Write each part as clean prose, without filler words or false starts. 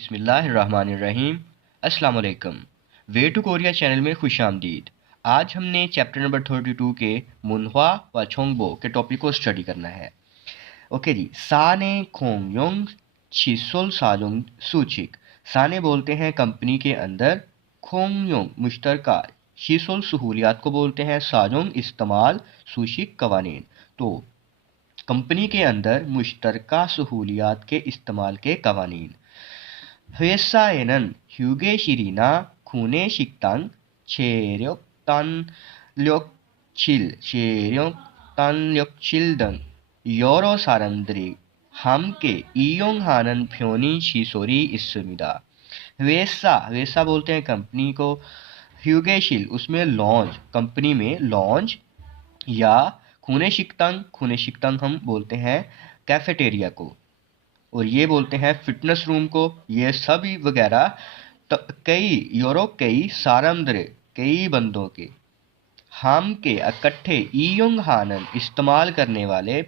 बिस्मिल्लाहिर्रहमानिर्रहीम। अस्सलाम वालेकुम। वे टू कोरिया चैनल में खुश आमदीद। आज हमने चैप्टर नंबर 32 के मुनहवा व छोंगबो के टॉपिक को स्टडी करना है। ओके जी। साने खोंगयोंग छिसोल सालोंग सूचिक। साने बोलते हैं कंपनी के अंदर, खोंगयोंग मुश्तरका, शीसोल सहूलियात को बोलते हैं, सालोंग इस्तेमाल, सूचिक कवानीन। तो कंपनी के अंदर मुश्तरका सहूलियात के इस्तेमाल के कवानीन। 회사에는 휴게실이나 구내식당, 체력단력실 등 여러 사람들이 함께 이용하는 편의 시설이 있습니다। वेसा बोलते हैं कंपनी को, ह्यूगेशिल उसमें लॉन्ज, कंपनी में लॉन्ज, या खूने शिकतंग हम बोलते हैं कैफेटेरिया को, और ये बोलते हैं फिटनेस रूम को। ये सभी वगैरह तो कई सारंद्र, कई बंदों के, हम के इकट्ठे, ईयोंग हानन इस्तेमाल करने वाले,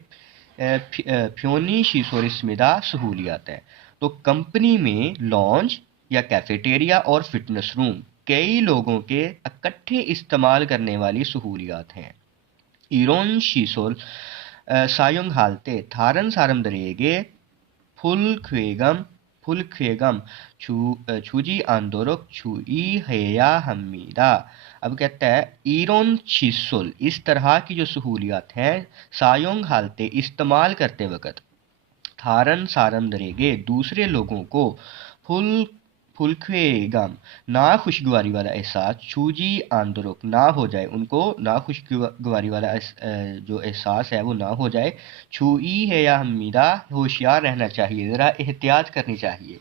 फ्योनी शिशोरिस्मिदा सहूलियात हैं। तो कंपनी में लॉन्ज या कैफेटेरिया और फिटनेस रूम कई लोगों के इकट्ठे इस्तेमाल करने वाली सहूलियात हैं। इरोन शिशोल सायुंग हालते थारन सारमदरेगे फुल ख्वेगम छुजी आंदोरक छुई हैया हमीदा। अब कहता है ईरोन छिसुल, इस तरह की जो सहूलियात हैं, सायोंग हालते इस्तेमाल करते वक्त, थारन सारम दरेगे दूसरे लोगों को, फुलख्वेगम ना खुशगवारी वाला एहसास, छूजी आंदोरक ना हो जाए उनको, ना खुशगवारी वाला जो एहसास है वो ना हो जाए, छुई है या हमीदा, होशियार रहना चाहिए, ज़रा एहतियात करनी चाहिए।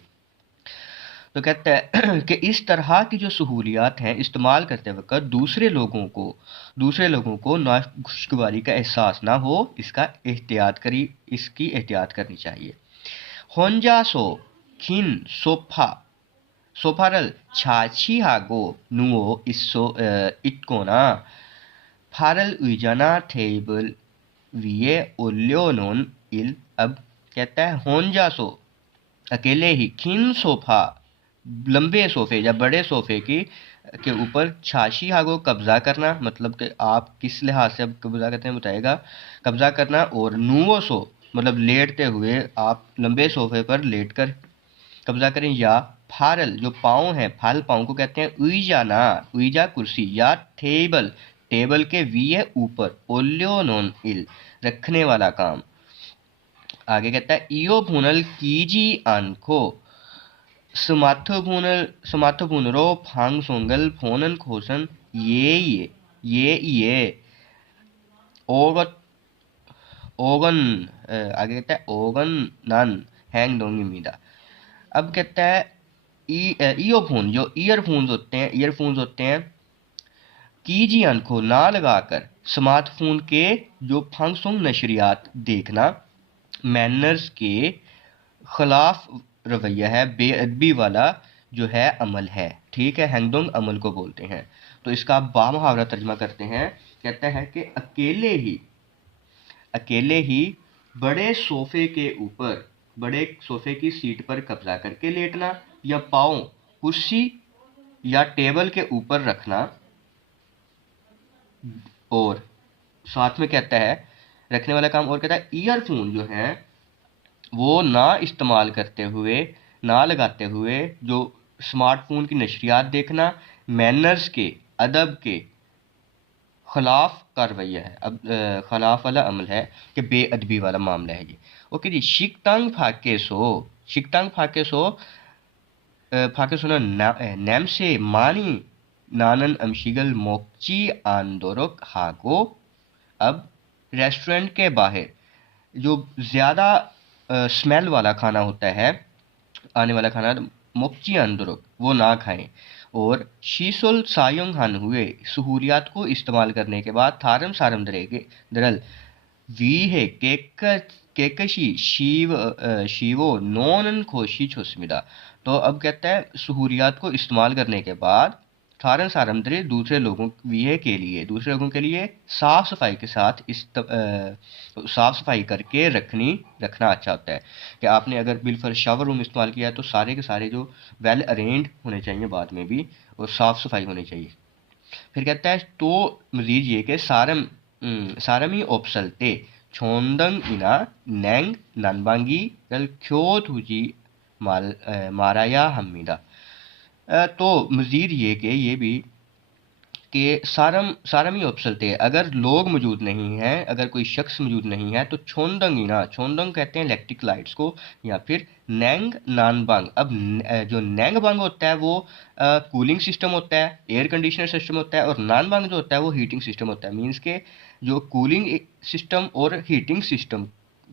तो कहता है कि इस तरह की जो सहूलियात हैं इस्तेमाल करते वक्त दूसरे लोगों को ना खुशगवारी का एहसास ना हो, इसकी एहतियात करनी चाहिए। 혼자서 긴 소파를 차지하고 누워 있거나 팔을 의자나 टेबल विए 올려놓은 일। अब कहता है 혼자서 अकेले ही, खिन सोफा लंबे सोफे या बड़े सोफे के ऊपर, छाशी हागो कब्जा करना, मतलब कि आप किस लिहाज से अब कब्जा करते हैं बताएगा, कब्जा करना, और नुवो सो मतलब लेटते हुए आप लंबे सोफे पर लेटकर कब्जा करें, या फारल जो पाँव है, फाल पाँव को कहते हैं उईजा कुर्सी, या टेबल के वीए ऊपर, ओल्योनोन इल रखने वाला काम। आगे कहता है इयो भूनल कीजी आंखो 스마트폰으로 방송을 보는 것은 आगे कहता है ओगनन 행동입니다। अब कहता है ईयरफोन, जो ईयरफोन्स होते हैं, कीजियन को ना लगाकर स्मार्टफोन के जो फंक्शन नशरियात देखना, मैनर्स के खिलाफ रवैया है, बेअदबी वाला जो है अमल है, ठीक है, हैंगडोंग अमल को बोलते हैं। तो इसका बामुहावरा तर्जमा करते हैं। कहता है कि अकेले ही बड़े सोफे की सीट पर कब्जा करके लेटना, या पाँव कुर्सी या टेबल के ऊपर रखना, और साथ में कहता है रखने वाला काम, और कहता है ईयरफोन जो है वो ना इस्तेमाल करते हुए, ना लगाते हुए जो स्मार्टफोन की नशरियात देखना, मैनर्स के, अदब के खिलाफ का रवैया है। अब खिलाफ वाला अमल है कि बेअदबी वाला मामला है ये। ओके जी। शिकतांग फाकेसो नैम से मानी नानन अमशिगल मोक्ची आंदोरक हागो। अब रेस्टोरेंट के बाहर जो ज़्यादा स्मेल वाला खाना होता है, आने वाला खाना, मोक्ची अंदरुक, वो ना खाएं, और शीसुल सायुंग हन हुए सहूलियात को इस्तेमाल करने के बाद, थारम सारम दरल वी है केकशी शीवो नोनन खोशी छुस्मिदा। तो अब कहता है सहूलियात को इस्तेमाल करने के बाद थारन सारमद्री दूसरे लोगों के लिए साफ सफाई के साथ साफ सफाई करके रखना अच्छा होता है। कि आपने अगर बिल शावर रूम इस्तेमाल किया है तो सारे के सारे जो वेल अरेंज्ड होने चाहिए बाद में भी, और साफ सफाई होनी चाहिए। फिर कहता है तो मजीद ये कि सारमी ओप्सलते छोंदंग इना नैंग ननबांगी कल क्यों तुझी माराया हमीदा। तो मजीद ये कि ये भी कि सारम ही उपसलते हैं, अगर लोग मौजूद नहीं हैं, अगर कोई शख्स मौजूद नहीं है तो छोंदंग ही ना, छोंदंग कहते हैं इलेक्ट्रिक लाइट्स को, या फिर नैंग नानबांग। अब जो नैंग बांग होता है वो कूलिंग सिस्टम होता है, एयर कंडीशनर सिस्टम होता है, और नानबांग जो होता है वो हीटिंग सिस्टम होता है। मीन्स के जो कूलिंग सिस्टम और हीटिंग सिस्टम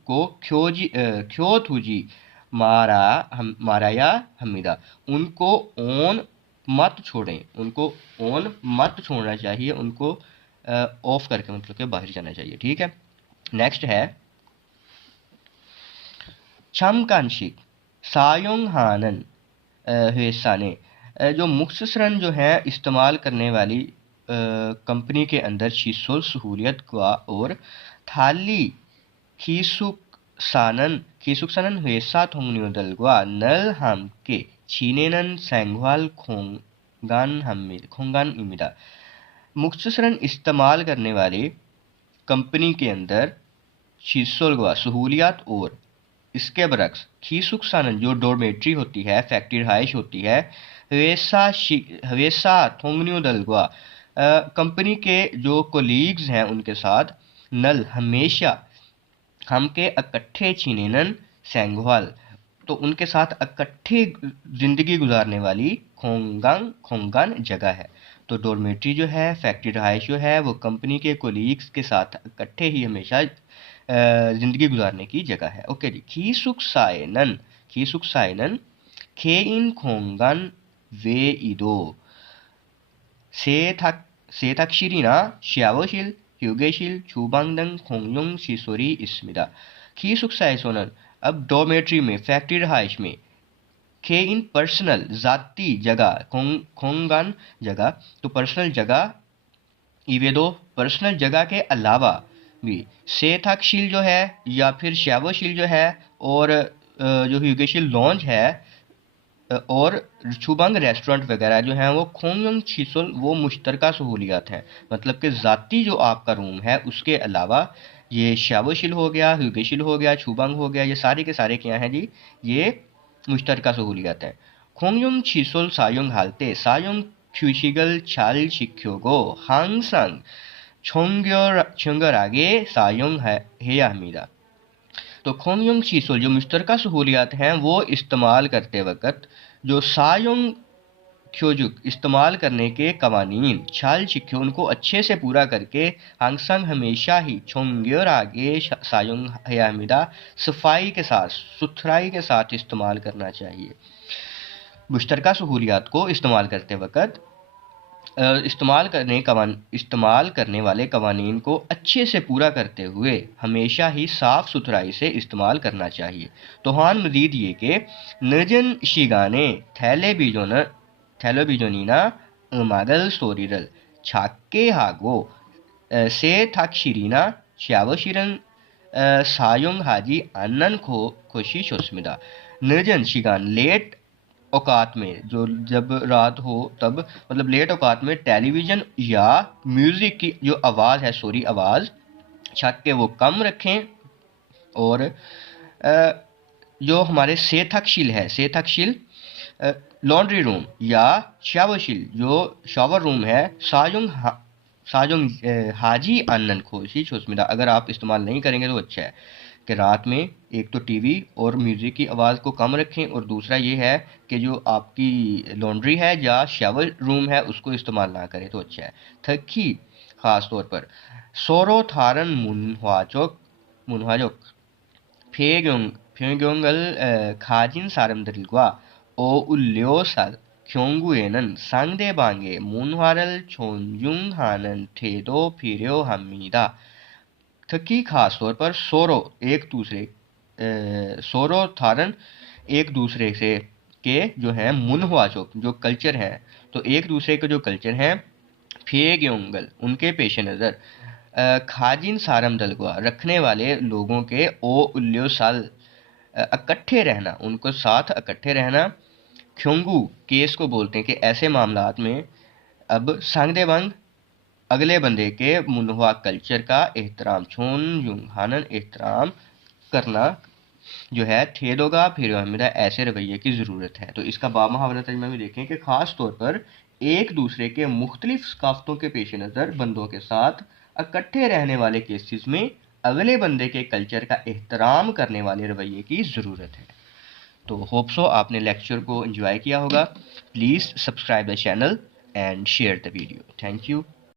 को ख्यो थूजी मारा या हमीदा, उनको ऑन मत छोड़ें, उनको ऑन मत छोड़ना चाहिए, उनको ऑफ करके मतलब के बाहर जाना चाहिए। ठीक है, नेक्स्ट है छमकानशिक सायोंग हानन हुएसाने। जो मुख्तसरन जो है इस्तेमाल करने वाली कंपनी के अंदर शीसोल सहूलियत का और थाली खीसुक सानन हुएसा थोंगन्योदलगवा नल हम के चीनेनन सैंगवाल खोंगान इमिदा। मुख्तसरन इस्तेमाल करने वाले कंपनी के अंदर शीसोलगवा सहूलियात और इसके बरक्स खीसुक सानन जो डोरमेट्री होती है, फैक्ट्री रहाइश होती है, हवेसा थोंगन्यू दलगवा कंपनी के जो कोलीग्स हैं उनके साथ नल हमेशा हम के इकट्ठे चीनेनन सैंगवाल, तो उनके साथ इकट्ठे जिंदगी गुजारने वाली खोंगान जगह है। तो डोरमेट्री जो है, फैक्ट्री रहाइश जो है, वो कंपनी के कोलीग्स के साथ इकट्ठे ही हमेशा जिंदगी गुजारने की जगह है। ओके जी, खीसुक साइनन खेइन खोंगन वे इदो सेथाक्षिरिना श्यावशिल ह्यूगेशिल छुबांगदंग खोंगयोंग शिसोरी इसमिदा। खीसुक साइसोनन, अब डोरमेट्री में, फैक्ट्री रहाइश में, खे इन पर्सनल जाती जगह, खोंगन जगह, तो पर्सनल जगह, इवेदो पर्सनल जगह के अलावा भी सेथाक्षील जो है या फिर श्यावशील जो है, और जो ह्यूगेशिल लॉन्ज है, और छुबंग रेस्टोरेंट वगैरह जो हैं वो खोंगयोंग छिसुल वो मुश्तरका सहूलियात हैं। मतलब कि ज़ाती जो आपका रूम है उसके अलावा ये शावशिल हो गया, ह्यूगेशिल हो गया, छुबंग हो गया, ये सारे के सारे क्या हैं जी, ये मुश्तरका सहूलियात हैं। खोंगयोंग छिसुल सायोंग हालते सायोंग ख्यूशिगल छाल शिक्योगो हांगसंग छोंगर आगे सायोंग है हेयामीदा। तो खोंगयोंग चीसोल जो मुश्तरका सहूलियात हैं वो इस्तेमाल करते वक्त जो सायोंग ख्योजुक इस्तेमाल करने के कवानीन छाल छिक्यो उनको अच्छे से पूरा करके हांगसंग हमेशा ही छोंग्योर आगे सायोंग हयामिदा सफाई के साथ, सुथराई के साथ इस्तेमाल करना चाहिए। मुश्तरका सहूलियात को इस्तेमाल करते वक्त इस्तेमाल करने वाले कवानीन को अच्छे से पूरा करते हुए हमेशा ही साफ सुथराई से इस्तेमाल करना चाहिए। तो हान मजीद ये कि नजन शिगाने थैले बीजोनीना मागल सोरिरल छाके हागो से थाक्षिरीना श्यावशिरन सायोंग हाजी अन्नन को खुशी शोस्मिदा। नजन शिगान लेट औकात में, जो जब रात हो तब, मतलब लेट औकात में टेलीविज़न या म्यूज़िक की जो आवाज़ है, सॉरी आवाज़, छत के वो कम रखें। और जो हमारे सेथकशील है, सेथकशील लॉन्ड्री रूम या शावरशील जो शावर रूम है, साजुंग हाजी आनंद खोशी छोसमिदा, अगर आप इस्तेमाल नहीं करेंगे तो अच्छा है कि रात में एक तो टीवी और म्यूज़िक की आवाज़ को कम रखें, और दूसरा ये है कि जो आपकी लॉन्ड्री है या शावर रूम है उसको इस्तेमाल ना करें तो अच्छा है। थकी ख़ास तौर पर सोरो थारन मुनहाजोक फेग्योंगल खाजिन सारमदरिलग्वा ओ उल्योसाल क्योंगुएनन सांगदेबांगे मुनहारल छोंजुंग हानन ठेदो फिर्यो हमीदा। थकी खास तौर पर सोरो थारन एक दूसरे से के जो है मुनहवाचोक जो कल्चर है, तो एक दूसरे के जो कल्चर हैं फेग्योंगल उनके पेश नज़र खाजिन सारम दलगवा रखने वाले लोगों के ओ उल्यो साल इकट्ठे रहना, उनको साथ इकट्ठे रहना। ख्योंगू केस को बोलते हैं कि ऐसे मामलात में अब सांगदेवांग अगले बंदे के मुनहवा कल्चर का एहतराम छोन युंगहानन एहतराम करना जो है ठेलोगा फिर हमें ऐसे रवैये की ज़रूरत है। तो इसका बा मुहावरा तर्जुमा में देखें कि ख़ास तौर पर एक दूसरे के मुख्तलिफ सकाफ़तों के पेश नज़र बंदों के साथ इकट्ठे रहने वाले केसेस में अगले बंदे के कल्चर का एहतराम करने वाले रवैये की ज़रूरत है। तो होप सो आपने लेक्चर को एंजॉय किया होगा। Please subscribe the channel and share the video. Thank you.